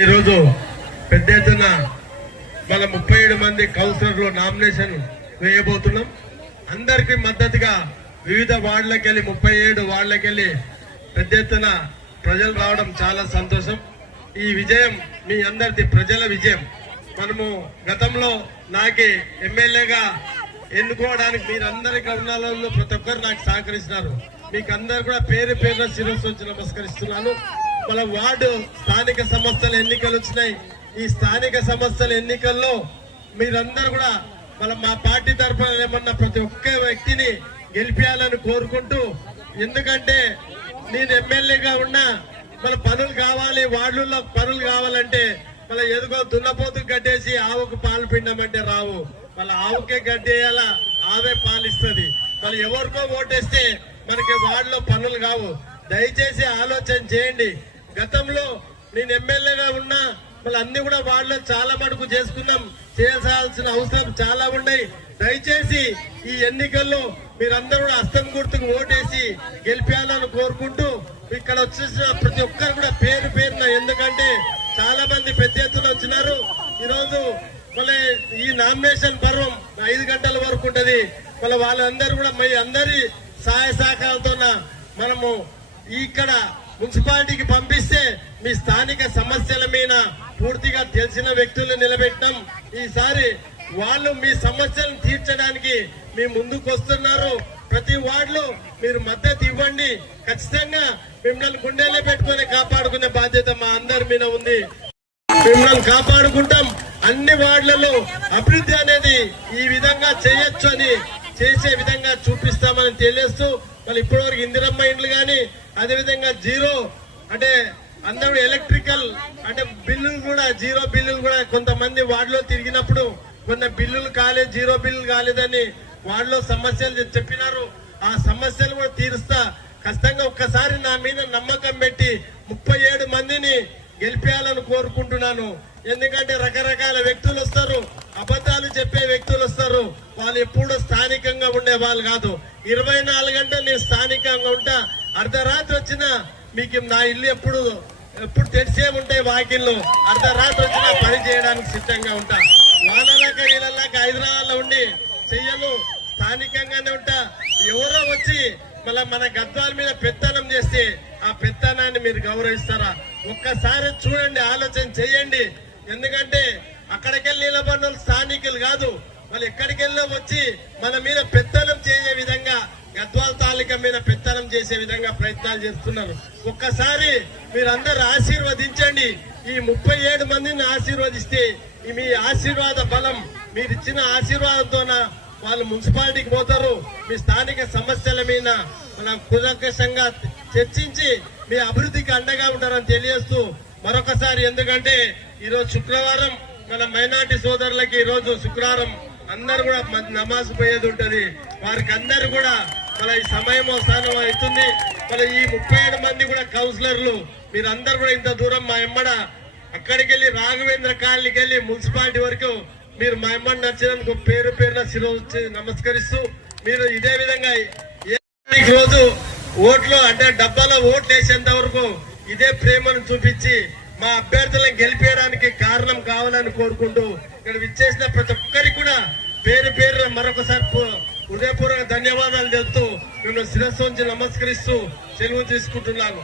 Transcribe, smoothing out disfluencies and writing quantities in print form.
ఈరోజు పెద్ద ఎత్తున మన 37 మంది కౌన్సిలర్లు నామినేషన్ వేయబోతున్నాం. అందరికీ మద్దతుగా వివిధ వార్డులకెళ్ళి 37 వార్డులకెళ్ళి పెద్ద ఎత్తున ప్రజలు రావడం చాలా సంతోషం. ఈ విజయం మీ అందరిది ప్రజల విజయం. మనము గతంలో నాకు ఎమ్మెల్యేగా ఎన్నుకోవడానికి మీరందరి కరుణాలలో ప్రతి ఒక్కరు నాకు సహకరిస్తున్నారు. మీకు అందరు కూడా పేరు పేరున శిరస్సు వచ్చి నమస్కరిస్తున్నాను. మన వార్డు స్థానిక సంస్థల ఎన్నికలు వచ్చినాయి. ఈ స్థానిక సంస్థల ఎన్నికల్లో మీరందరూ కూడా మా పార్టీ తరఫున ఏమన్నా ప్రతి ఒక్క వ్యక్తిని గెలిపించాలని కోరుకుంటూ, ఎందుకంటే నేను ఎమ్మెల్యేగా ఉన్నా మన పనులు కావాలి, వార్డుల్లో పనులు కావాలంటే ఎదుగో దున్నపోతు గడ్డేసి ఆవుకు పాలు పిండమంటే రావు. ఆవుకే గడ్డేయాలా, ఆవే పాలిస్తుంది. ఎవరికో ఓటేస్తే మనకి వార్డులో పనులు కావు. దయచేసి ఆలోచన చేయండి. గతంలో నేను ఎమ్మెల్యేగా ఉన్నా అన్ని కూడా వార్డులో చాలా మటుకు చేసుకున్నాం. చేయాల్సిన అవసరం చాలా ఉన్నాయి. దయచేసి ఈ ఎన్నికల్లో మీరందరూ కూడా హస్తం గుర్తుకు ఓటేసి గెలిపించాలని కోరుకుంటూ, ఇక్కడ వచ్చేసిన ప్రతి ఒక్కరు కూడా పేరు పేరున, ఎందుకంటే చాలా మంది పెద్ద ఎత్తున వచ్చినారు. ఈరోజు ఈ నామినేషన్ పర్వం 5 గంటల వరకు ఉంటది. వాళ్ళందరూ కూడా మీ అందరి సహాయ సహకారాలతో మనము ఇక్కడ మున్సిపాలిటీకి పంపిస్తే మీ స్థానిక సమస్యల మీద పూర్తిగా తెలిసిన వ్యక్తులను నిలబెట్టాం. ఈసారి వాళ్ళు మీ సమస్యలను తీర్చడానికి మీ ముందుకు వస్తున్నారు. ప్రతి వార్డులో మీరు మద్దతు ఇవ్వండి. ఖచ్చితంగా మిమ్మల్ని గుండెలో పెట్టుకుని కాపాడుకునే బాధ్యత మా అందరి మీద ఉంది. మిమ్మల్ని కాపాడుకుంటాం. అన్ని వార్డులలో అభివృద్ధి అనేది ఈ విధంగా చేయొచ్చు అని చేసే విధంగా చూపిస్తామని తెలియస్తూ, ఇప్పటివరకు ఇందిరమ్మ ఇండ్లు కానీ, అదేవిధంగా జీరో అంటే అందరూ ఎలక్ట్రికల్ అంటే బిల్లులు కూడా, జీరో బిల్లులు కూడా కొంతమంది వార్డులో తిరిగినప్పుడు కొన్ని బిల్లులు కాలేదు, జీరో బిల్లులు కాలేదని వార్డులో సమస్యలు చెప్పినారు. ఆ సమస్యలు కూడా తీరుస్తా. ఖచ్చితంగా ఒక్కసారి నా మీద నమ్మకం పెట్టి 37 మందిని గెలిపేయాలని కోరుకుంటున్నాను. ఎందుకంటే రకరకాల వ్యక్తులు వస్తారు, అబద్ధాలు చెప్పే వ్యక్తులు వస్తారు. వాళ్ళు ఎప్పుడూ స్థానికంగా ఉండే వాళ్ళు కాదు. 24 గంటలు నేను స్థానికంగా ఉంటా. అర్ధరాత్రి వచ్చినా మీకు నా ఇల్లు ఎప్పుడు తెరిసే ఉంటాయి. వాకిళ్ళు అర్ధరాత్రి వచ్చినా పని చేయడానికి సిద్ధంగా ఉంటా. వానలాక నీళ్ళలాక హైదరాబాద్ లో ఉండి చెయ్యను, స్థానికంగానే ఉంటా. ఎవరో వచ్చి మన గద్వాల మీద పెత్తనం చేస్తే ఆ పెత్తనాన్ని మీరు గౌరవిస్తారా? ఒక్కసారి చూడండి, ఆలోచన చెయ్యండి. ఎందుకంటే అక్కడికెళ్ళి నిలబడిన స్థానికులు కాదు, ఎక్కడికెళ్ళో వచ్చి మన మీద పెత్తనం చేసే విధంగా, గద్వాల తాలూకా మీద పెత్తనం చేసే విధంగా ప్రయత్నాలు చేస్తున్నారు. ఒక్కసారి మీరందరూ ఆశీర్వదించండి. ఈ 37 మందిని ఆశీర్వదిస్తే మీ ఆశీర్వాద బలం, మీరిచ్చిన ఆశీర్వాదంతోన వాళ్ళు మున్సిపాలిటీకి పోతారు. మీ స్థానిక సమస్యల మీద కులంకషంగా చర్చించి మీ అభివృద్ధికి అండగా ఉంటారని తెలియజేస్తూ మరొకసారి, ఎందుకంటే ఈరోజు శుక్రవారం మన మైనార్టీ సోదరులకి, ఈరోజు శుక్రవారం అందరు కూడా నమాజ్ పోయేది ఉంటది. వారికి అందరు కూడా ఈ సమయం స్థానం అవుతుంది. ఈ 37 మంది కూడా కౌన్సిలర్లు మీరందరూ కూడా ఇంత దూరం మా ఎమ్మడ అక్కడికి వెళ్ళి రాఘవేంద్ర కాలనీకి వెళ్ళి మున్సిపాలిటీ వరకు మీరు మా ఎమ్మడి నచ్చినందుకు పేరు పేరున శిరస్సు నమస్కరిస్తూ, మీరు ఇదే విధంగా రోజు ఓట్లు అంటే డబ్బాలో ఓట్లు వేసేంత వరకు ఇదే ప్రేమను చూపించి మా అభ్యర్థులను గెలిపేయడానికి కారణం కావాలని కోరుకుంటూ, ఇక్కడ విచ్చేసిన ప్రతి ఒక్కరికి కూడా పేరు పేరున మరొకసారి హృదయపూర్వక ధన్యవాదాలు తెలుపుతూ, మేము శిరస్సు ఉంచి నమస్కరిస్తూ సెలవు తీసుకుంటున్నాను.